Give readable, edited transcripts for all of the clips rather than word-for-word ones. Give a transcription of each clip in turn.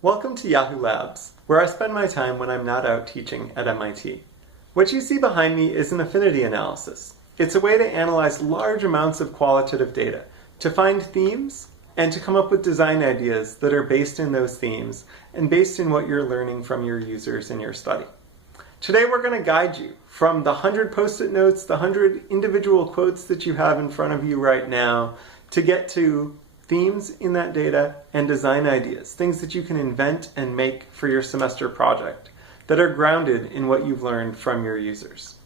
Welcome to Yahoo Labs, where I spend my time when I'm not out teaching at MIT. What you see behind me is an affinity analysis. It's a way to analyze large amounts of qualitative data, to find themes, and to come up with design ideas that are based in those themes and based in what you're learning from your users in your study. Today we're going to guide you from the 100 post-it notes, the 100 individual quotes that you have in front of you right now, to get to themes in that data and design ideas, things that you can invent and make for your semester project that are grounded in what you've learned from your users.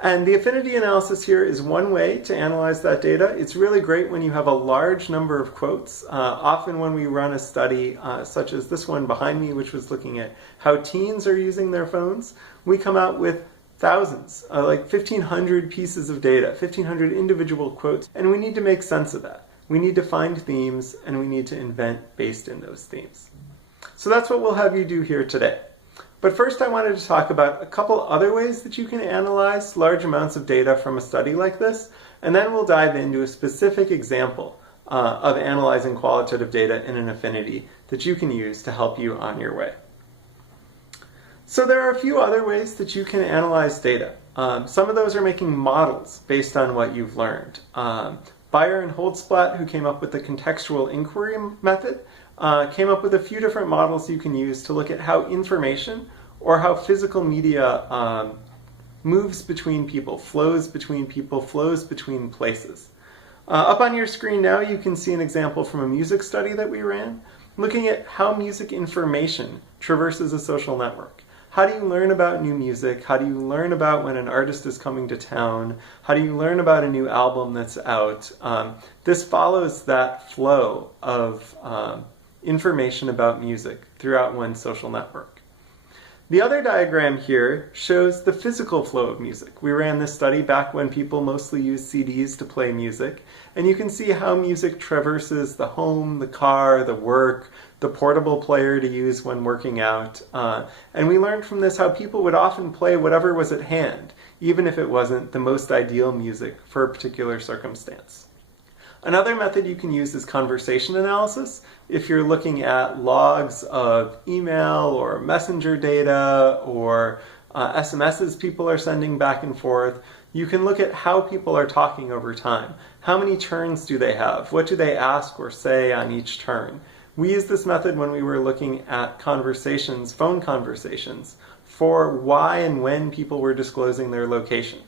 And the affinity analysis here is one way to analyze that data. It's really great when you have a large number of quotes. Often when we run a study such as this one behind me, which was looking at how teens are using their phones, we come out with thousands, like 1,500 pieces of data, 1,500 individual quotes, and we need to make sense of that. We need to find themes, and we need to invent based in those themes. So that's what we'll have you do here today. But first I wanted to talk about a couple other ways that you can analyze large amounts of data from a study like this, and then we'll dive into a specific example of analyzing qualitative data in an affinity that you can use to help you on your way. So there are a few other ways that you can analyze data. Some of those are making models based on what you've learned. Beyer and Holtzblatt, who came up with the contextual inquiry method, came up with a few different models you can use to look at how information or how physical media moves between people, flows between places. Up on your screen now you can see an example from a music study that we ran, looking at how music information traverses a social network. How do you learn about new music? How do you learn about when an artist is coming to town? How do you learn about a new album that's out? This follows that flow of information about music throughout one social network. The other diagram here shows the physical flow of music. We ran this study back when people mostly used CDs to play music, and you can see how music traverses the home, the car, the work, the portable player to use when working out. And we learned from this how people would often play whatever was at hand, even if it wasn't the most ideal music for a particular circumstance. Another method you can use is conversation analysis. If you're looking at logs of email or messenger data or SMSs people are sending back and forth, you can look at how people are talking over time. How many turns do they have? What do they ask or say on each turn? We used this method when we were looking at conversations, phone conversations, for why and when people were disclosing their location.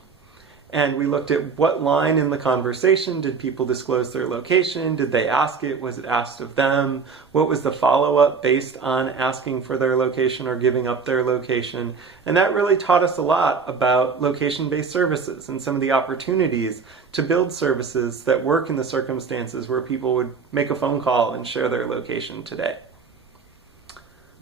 And we looked at what line in the conversation did people disclose their location? Did they ask it? Was it asked of them? What was the follow-up based on asking for their location or giving up their location? And that really taught us a lot about location-based services and some of the opportunities to build services that work in the circumstances where people would make a phone call and share their location today.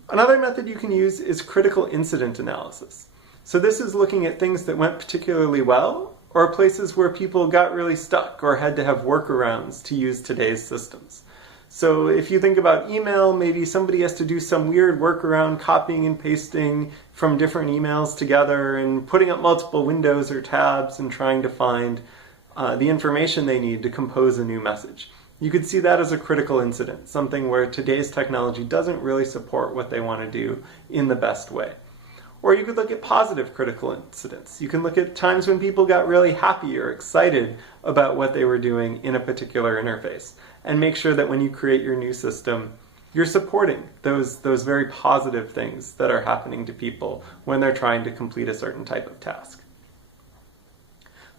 Another method you can use is critical incident analysis. So this is looking at things that went particularly well or places where people got really stuck or had to have workarounds to use today's systems. So if you think about email, maybe somebody has to do some weird workaround, copying and pasting from different emails together and putting up multiple windows or tabs and trying to find the information they need to compose a new message. You could see that as a critical incident, something where today's technology doesn't really support what they want to do in the best way. Or you could look at positive critical incidents. You can look at times when people got really happy or excited about what they were doing in a particular interface, and make sure that when you create your new system, you're supporting those very positive things that are happening to people when they're trying to complete a certain type of task.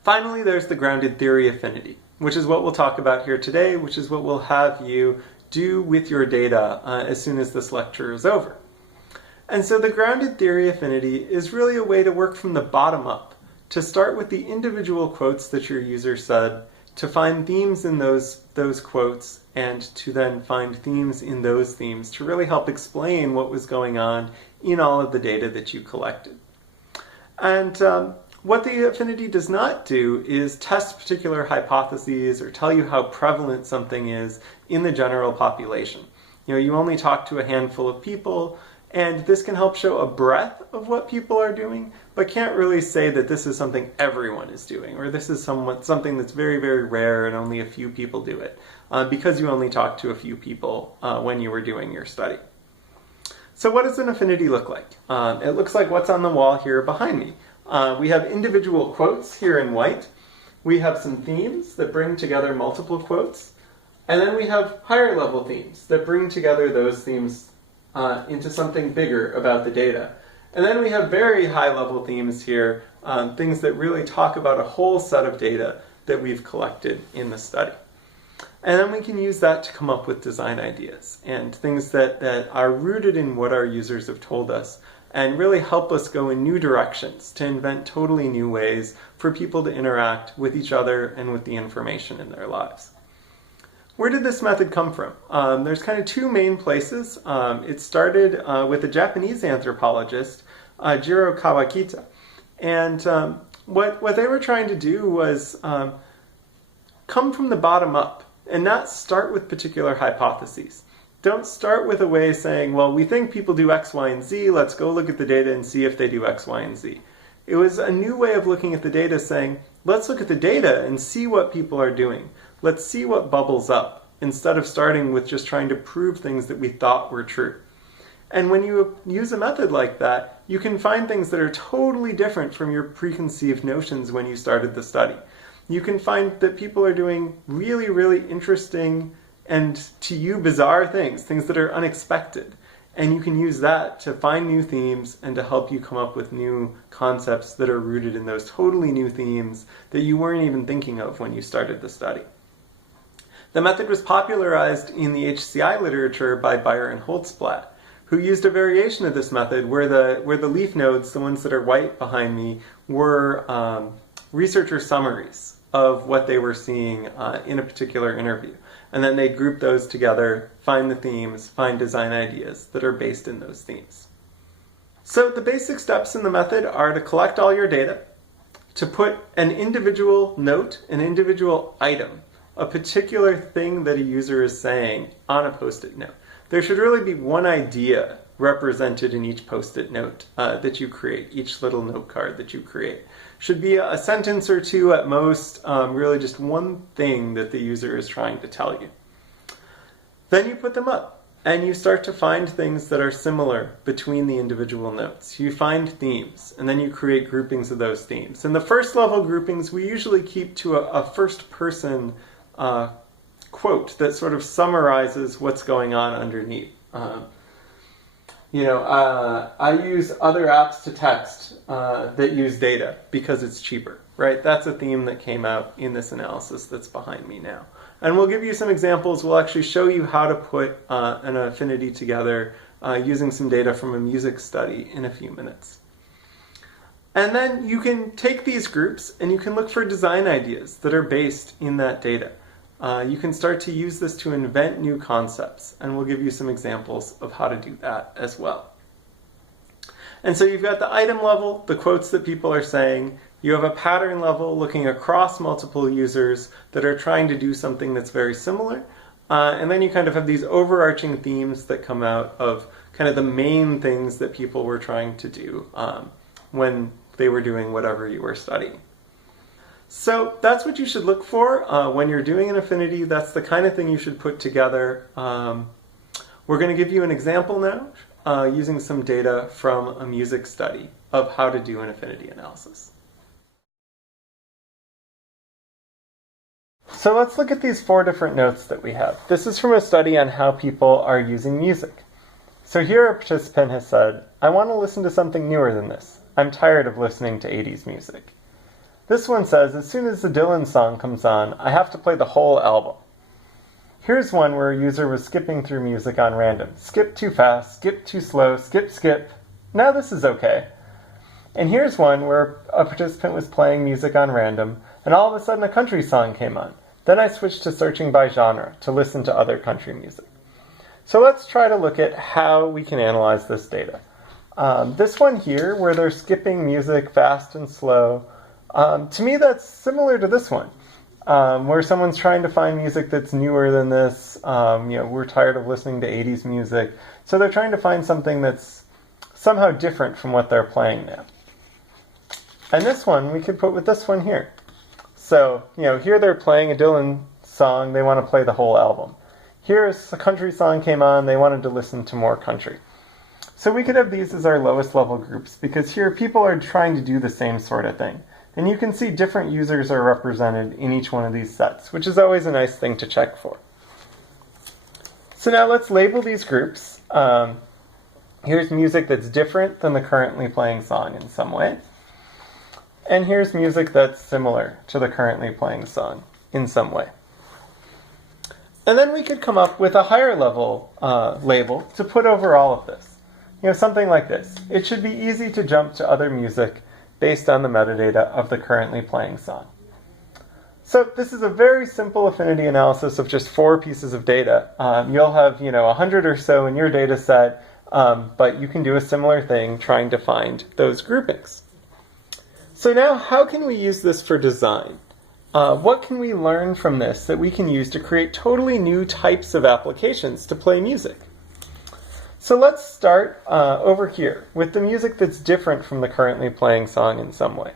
Finally, there's the grounded theory affinity, which is what we'll talk about here today, which is what we'll have you do with your data as soon as this lecture is over. And so the grounded theory affinity is really a way to work from the bottom up, to start with the individual quotes that your user said, to find themes in those quotes, and to then find themes in those themes to really help explain what was going on in all of the data that you collected. And what the affinity does not do is test particular hypotheses or tell you how prevalent something is in the general population. You only talk to a handful of people, and this can help show a breadth of what people are doing, but can't really say that this is something everyone is doing, or this is something that's very, very rare and only a few people do it, because you only talked to a few people when you were doing your study. So what does an affinity look like? It looks like what's on the wall here behind me. We have individual quotes here in white. We have some themes that bring together multiple quotes. And then we have higher level themes that bring together those themes into something bigger about the data. And then we have very high level themes here, things that really talk about a whole set of data that we've collected in the study. And then we can use that to come up with design ideas and things that are rooted in what our users have told us and really help us go in new directions to invent totally new ways for people to interact with each other and with the information in their lives. Where did this method come from? There's kind of two main places. It started with a Japanese anthropologist, Jiro Kawakita. And what they were trying to do was come from the bottom up and not start with particular hypotheses. Don't start with a way saying, well, we think people do X, Y, and Z. Let's go look at the data and see if they do X, Y, and Z. It was a new way of looking at the data saying, let's look at the data and see what people are doing. Let's see what bubbles up, instead of starting with just trying to prove things that we thought were true. And when you use a method like that, you can find things that are totally different from your preconceived notions when you started the study. You can find that people are doing really, really interesting and to you bizarre things that are unexpected. And you can use that to find new themes and to help you come up with new concepts that are rooted in those totally new themes that you weren't even thinking of when you started the study. The method was popularized in the HCI literature by Bayer and Holtzblatt, who used a variation of this method where the leaf nodes, the ones that are white behind me, were researcher summaries of what they were seeing in a particular interview. And then they group those together, find the themes, find design ideas that are based in those themes. So the basic steps in the method are to collect all your data, to put an individual note, an individual item, a particular thing that a user is saying on a post-it note. There should really be one idea represented in each post-it note that you create, each little note card that you create. Should be a sentence or two at most, really just one thing that the user is trying to tell you. Then you put them up and you start to find things that are similar between the individual notes. You find themes and then you create groupings of those themes. And the first level groupings we usually keep to a first person quote that sort of summarizes what's going on underneath. I use other apps to text that use data because it's cheaper, right? That's a theme that came out in this analysis that's behind me now. And we'll give you some examples. We'll actually show you how to put an affinity together using some data from a music study in a few minutes. And then you can take these groups and you can look for design ideas that are based in that data. You can start to use this to invent new concepts, and we'll give you some examples of how to do that as well. And so you've got the item level, the quotes that people are saying. You have a pattern level looking across multiple users that are trying to do something that's very similar. And then you kind of have these overarching themes that come out of kind of the main things that people were trying to do when they were doing whatever you were studying. So that's what you should look for when you're doing an affinity. That's the kind of thing you should put together. We're going to give you an example now using some data from a music study of how to do an affinity analysis. So let's look at these 4 different notes that we have. This is from a study on how people are using music. So here a participant has said, I want to listen to something newer than this. I'm tired of listening to 80s music. This one says, as soon as the Dylan song comes on, I have to play the whole album. Here's one where a user was skipping through music on random. Skip too fast, skip too slow, skip, skip. Now this is okay. And here's one where a participant was playing music on random, and all of a sudden a country song came on. Then I switched to searching by genre to listen to other country music. So let's try to look at how we can analyze this data. This one here, where they're skipping music fast and slow, to me that's similar to this one, where someone's trying to find music that's newer than this. We're tired of listening to 80s music, so they're trying to find something that's somehow different from what they're playing now. And this one we could put with this one here. So, here they're playing a Dylan song, they want to play the whole album. Here's a country song came on, they wanted to listen to more country. So we could have these as our lowest level groups because here people are trying to do the same sort of thing. And you can see different users are represented in each one of these sets, which is always a nice thing to check for. So now let's label these groups. Here's music that's different than the currently playing song in some way. And here's music that's similar to the currently playing song in some way. And then we could come up with a higher level label to put over all of this. Something like this. It should be easy to jump to other music based on the metadata of the currently playing song. So this is a very simple affinity analysis of just 4 pieces of data. You'll have 100 or so in your data set, but you can do a similar thing trying to find those groupings. So now how can we use this for design? What can we learn from this that we can use to create totally new types of applications to play music? So let's start over here with the music that's different from the currently playing song in some way.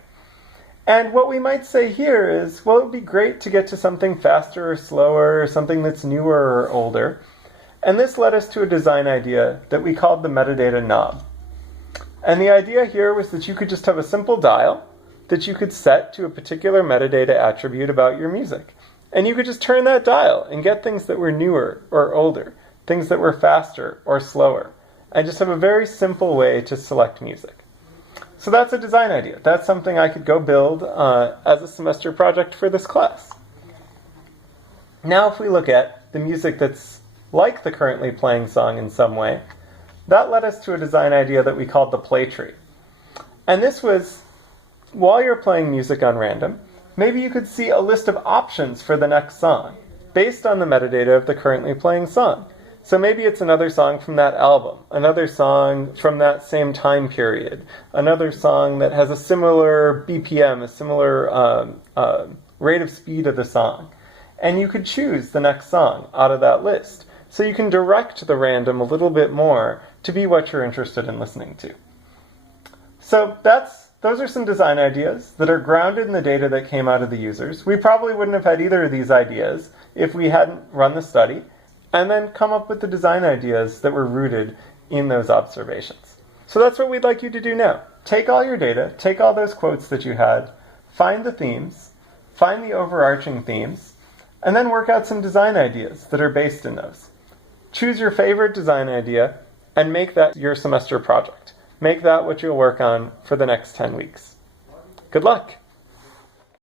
And what we might say here is, well, it would be great to get to something faster or slower, or something that's newer or older. And this led us to a design idea that we called the metadata knob. And the idea here was that you could just have a simple dial that you could set to a particular metadata attribute about your music. And you could just turn that dial and get things that were newer or older, things that were faster or slower, and just have a very simple way to select music. So that's a design idea. That's something I could go build as a semester project for this class. Now if we look at the music that's like the currently playing song in some way, that led us to a design idea that we called the play tree. And this was, while you're playing music on random, maybe you could see a list of options for the next song based on the metadata of the currently playing song. So maybe it's another song from that album, another song from that same time period, another song that has a similar BPM, a similar rate of speed of the song. And you could choose the next song out of that list. So you can direct the random a little bit more to be what you're interested in listening to. So those are some design ideas that are grounded in the data that came out of the users. We probably wouldn't have had either of these ideas if we hadn't run the study, and then come up with the design ideas that were rooted in those observations. So that's what we'd like you to do now. Take all your data, take all those quotes that you had, find the themes, find the overarching themes, and then work out some design ideas that are based in those. Choose your favorite design idea and make that your semester project. Make that what you'll work on for the next 10 weeks. Good luck!